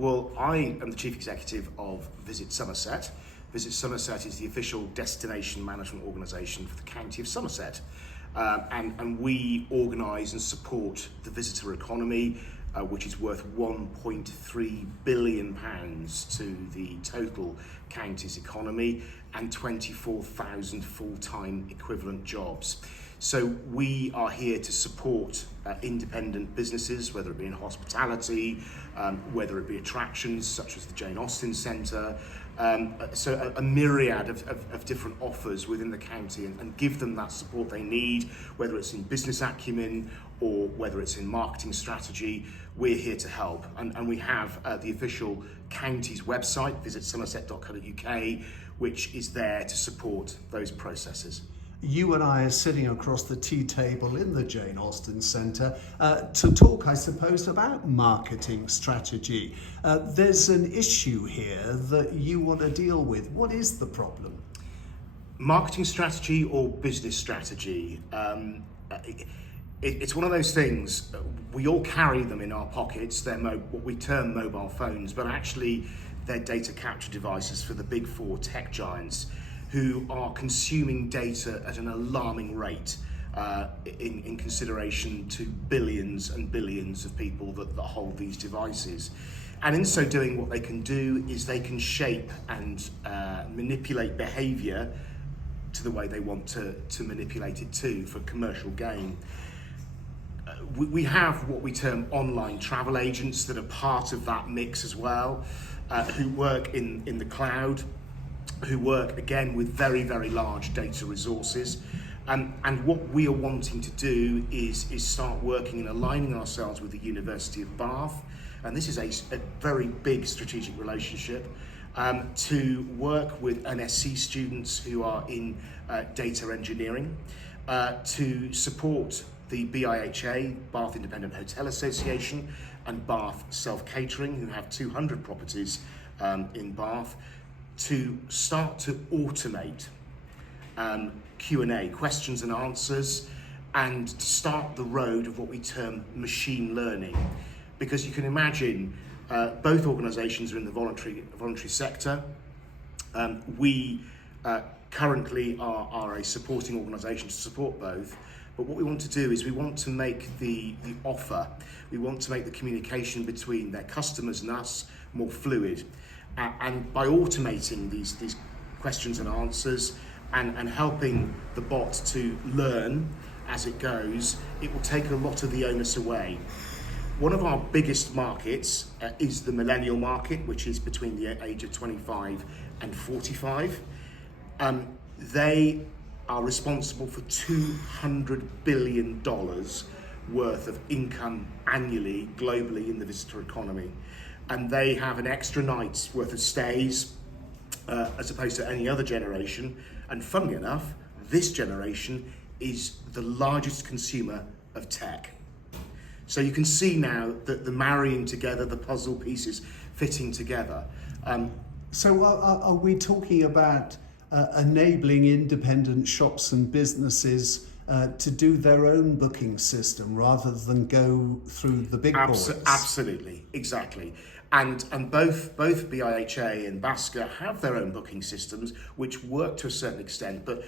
Well, I am the Chief Executive of Visit Somerset. Visit Somerset is the official destination management organisation for the County of Somerset. And we organise and support the visitor economy, which is worth £1.3 billion to the total county's economy and 24,000 full-time equivalent jobs. So we are here to support independent businesses, whether it be in hospitality, whether it be attractions such as the Jane Austen Centre, so a myriad of different offers within the county, and give them that support they need, whether it's in business acumen or whether it's in marketing strategy. We're here to help, and we have the official county's website, visitsomerset.co.uk, which is there to support those processes. You and I are sitting across the tea table in the Jane Austen Centre to talk, I suppose, about marketing strategy. There's an issue here that you want to deal with. What is the problem? Marketing strategy or business strategy? It's one of those things, we all carry them in our pockets. They're what we term mobile phones, but actually they're data capture devices for the big four tech giants, who are consuming data at an alarming rate in consideration to billions and billions of people that hold these devices. And in so doing, what they can do is they can shape and manipulate behaviour to the way they want to manipulate it too, for commercial gain. We have what we term online travel agents that are part of that mix as well, who work in the cloud, who work again with very, very large data resources. And what we are wanting to do is start working and aligning ourselves with the University of Bath, and this is a very big strategic relationship, to work with NSC students who are in data engineering, to support the BIHA, Bath Independent Hotel Association, and Bath Self-Catering, who have 200 properties in Bath, to start to automate Q&A, questions and answers, and start the road of what we term machine learning. Because you can imagine both organisations are in the voluntary sector. We currently are a supporting organisation to support both. But what we want to do is we want to make the offer, we want to make the communication between their customers and us more fluid. And by automating these questions and answers and helping the bot to learn as it goes, it will take a lot of the onus away. One of our biggest markets is the millennial market, which is between the age of 25 and 45. They are responsible for $200 billion worth of income annually, globally, in the visitor economy. And they have an extra night's worth of stays as opposed to any other generation. And funnily enough, this generation is the largest consumer of tech. So you can see now that the marrying together, the puzzle pieces fitting together. So are we talking about enabling independent shops and businesses to do their own booking system rather than go through the big boys? Absolutely, exactly. And both BIHA and BASCA have their own booking systems, which work to a certain extent, but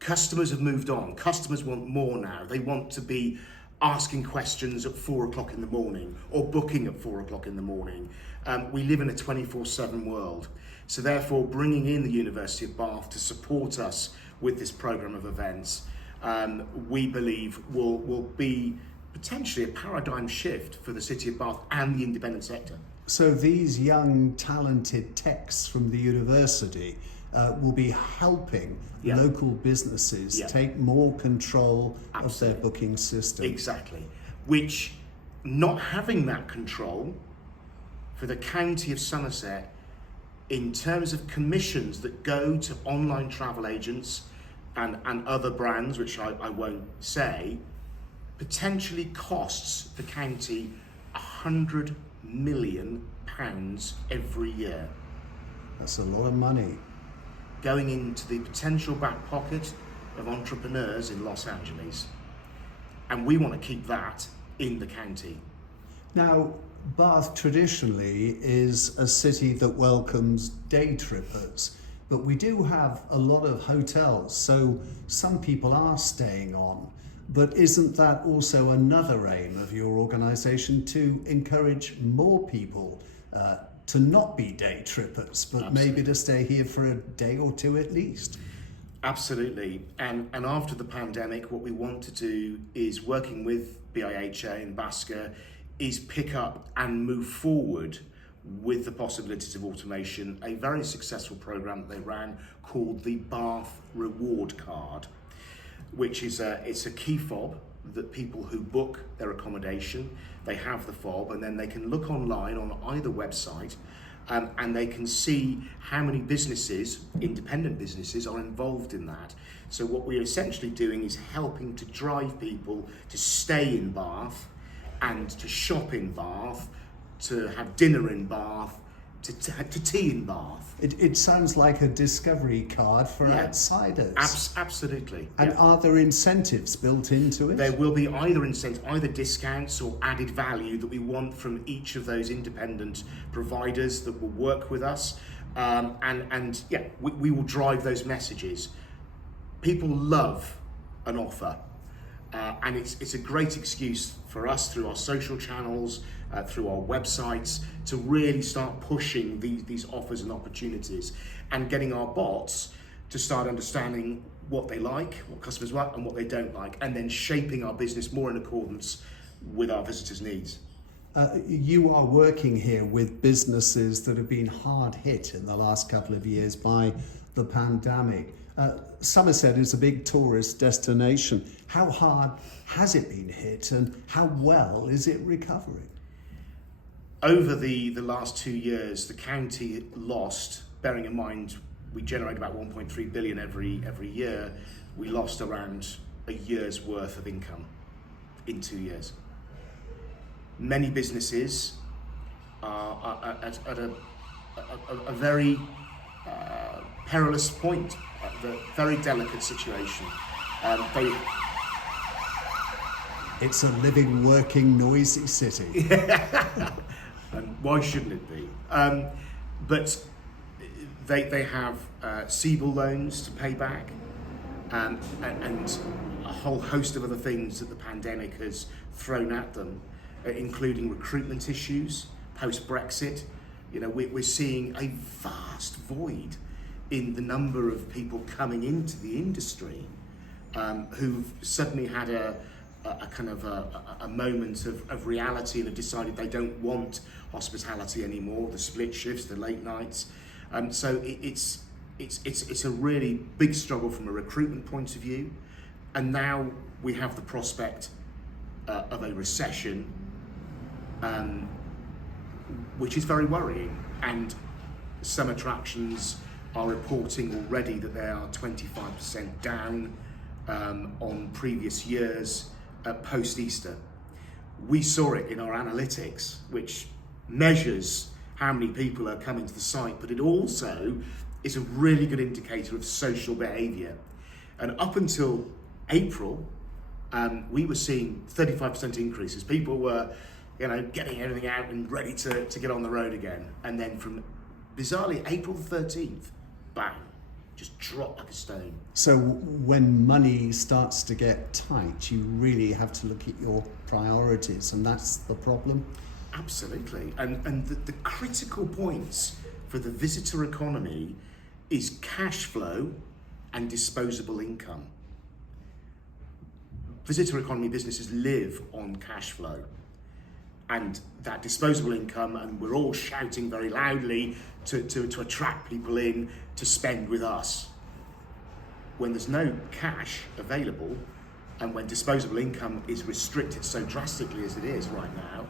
customers have moved on. Customers want more now. They want to be asking questions at 4 o'clock in the morning or booking at 4 o'clock in the morning. We live in a 24/7 world. So therefore, bringing in the University of Bath to support us with this programme of events, we believe will be potentially a paradigm shift for the City of Bath and the independent sector. So these young, talented techs from the university will be helping local businesses take more control of their booking system. Exactly. Which, not having that control for the County of Somerset in terms of commissions that go to online travel agents and other brands, which I won't say, potentially costs the county £100 million every year. That's a lot of money. Going into the potential back pocket of entrepreneurs in Los Angeles. And we want to keep that in the county. Now, Bath traditionally is a city that welcomes day trippers, but we do have a lot of hotels, so some people are staying on. But isn't that also another aim of your organisation, to encourage more people to not be day trippers, but Absolutely. maybe to stay here for a day or two at least? Absolutely. And after the pandemic, what we want to do is, working with BIHA and BASCA, is pick up and move forward with the possibilities of automation, a very successful program that they ran called the Bath Reward Card, which is it's a key fob that people who book their accommodation, they have the fob, and then they can look online on either website, and they can see how many businesses, independent businesses, are involved in that. So what we're essentially doing is helping to drive people to stay in Bath and to shop in Bath, to have dinner in Bath, to tea in Bath. It sounds like a discovery card for outsiders. Absolutely. And are there incentives built into it? There will be either discounts or added value that we want from each of those independent providers that will work with us. We will drive those messages. People love an offer. And it's a great excuse for us, through our social channels, through our websites, to really start pushing these offers and opportunities, and getting our bots to start understanding what they like, what customers like, and what they don't like, and then shaping our business more in accordance with our visitors' needs. You are working here with businesses that have been hard hit in the last couple of years by the pandemic. Somerset is a big tourist destination. How hard has it been hit, and how well is it recovering? Over the last 2 years, the county lost, bearing in mind we generate about 1.3 billion every year, we lost around a year's worth of income in 2 years. Many businesses are at a very perilous point, a very delicate situation. It's a living, working, noisy city. And why shouldn't it be? But they have CBIL loans to pay back, and a whole host of other things that the pandemic has thrown at them, including recruitment issues post-Brexit. You know, we're seeing a vast void in the number of people coming into the industry who've suddenly had a kind of a moment of reality and have decided they don't want hospitality anymore, the split shifts, the late nights. So it's a really big struggle from a recruitment point of view. And now we have the prospect of a recession, which is very worrying. And some attractions are reporting already that they are 25% down on previous years post-Easter. We saw it in our analytics, which measures how many people are coming to the site, but it also is a really good indicator of social behaviour. And up until April, we were seeing 35% increases. People were, getting everything out and ready to get on the road again. And then from, bizarrely, April 13th, bang, just dropped like a stone. So when money starts to get tight, you really have to look at your priorities, and that's the problem? Absolutely. And the critical points for the visitor economy is cash flow and disposable income. Visitor economy businesses live on cash flow. And that disposable income, and we're all shouting very loudly to attract people in to spend with us. When there's no cash available, and when disposable income is restricted so drastically as it is right now,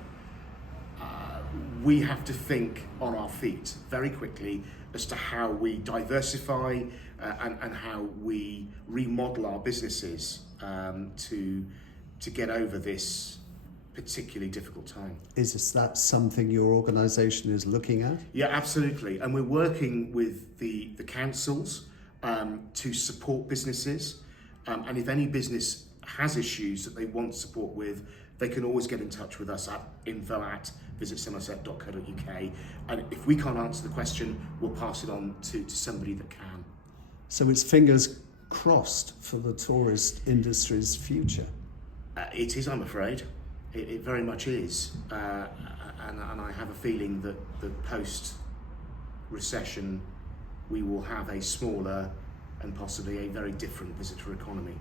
we have to think on our feet very quickly as to how we diversify and how we remodel our businesses to get over this particularly difficult time. Is that something your organisation is looking at? Yeah, absolutely. And we're working with the councils to support businesses. And if any business has issues that they want support with, they can always get in touch with us at info@thejaneausten.co.uk. visit somerset.co.uk. And if we can't answer the question, we'll pass it on to somebody that can. So it's fingers crossed for the tourist industry's future. It is, I'm afraid. It very much is. And I have a feeling that post-recession we will have a smaller and possibly a very different visitor economy.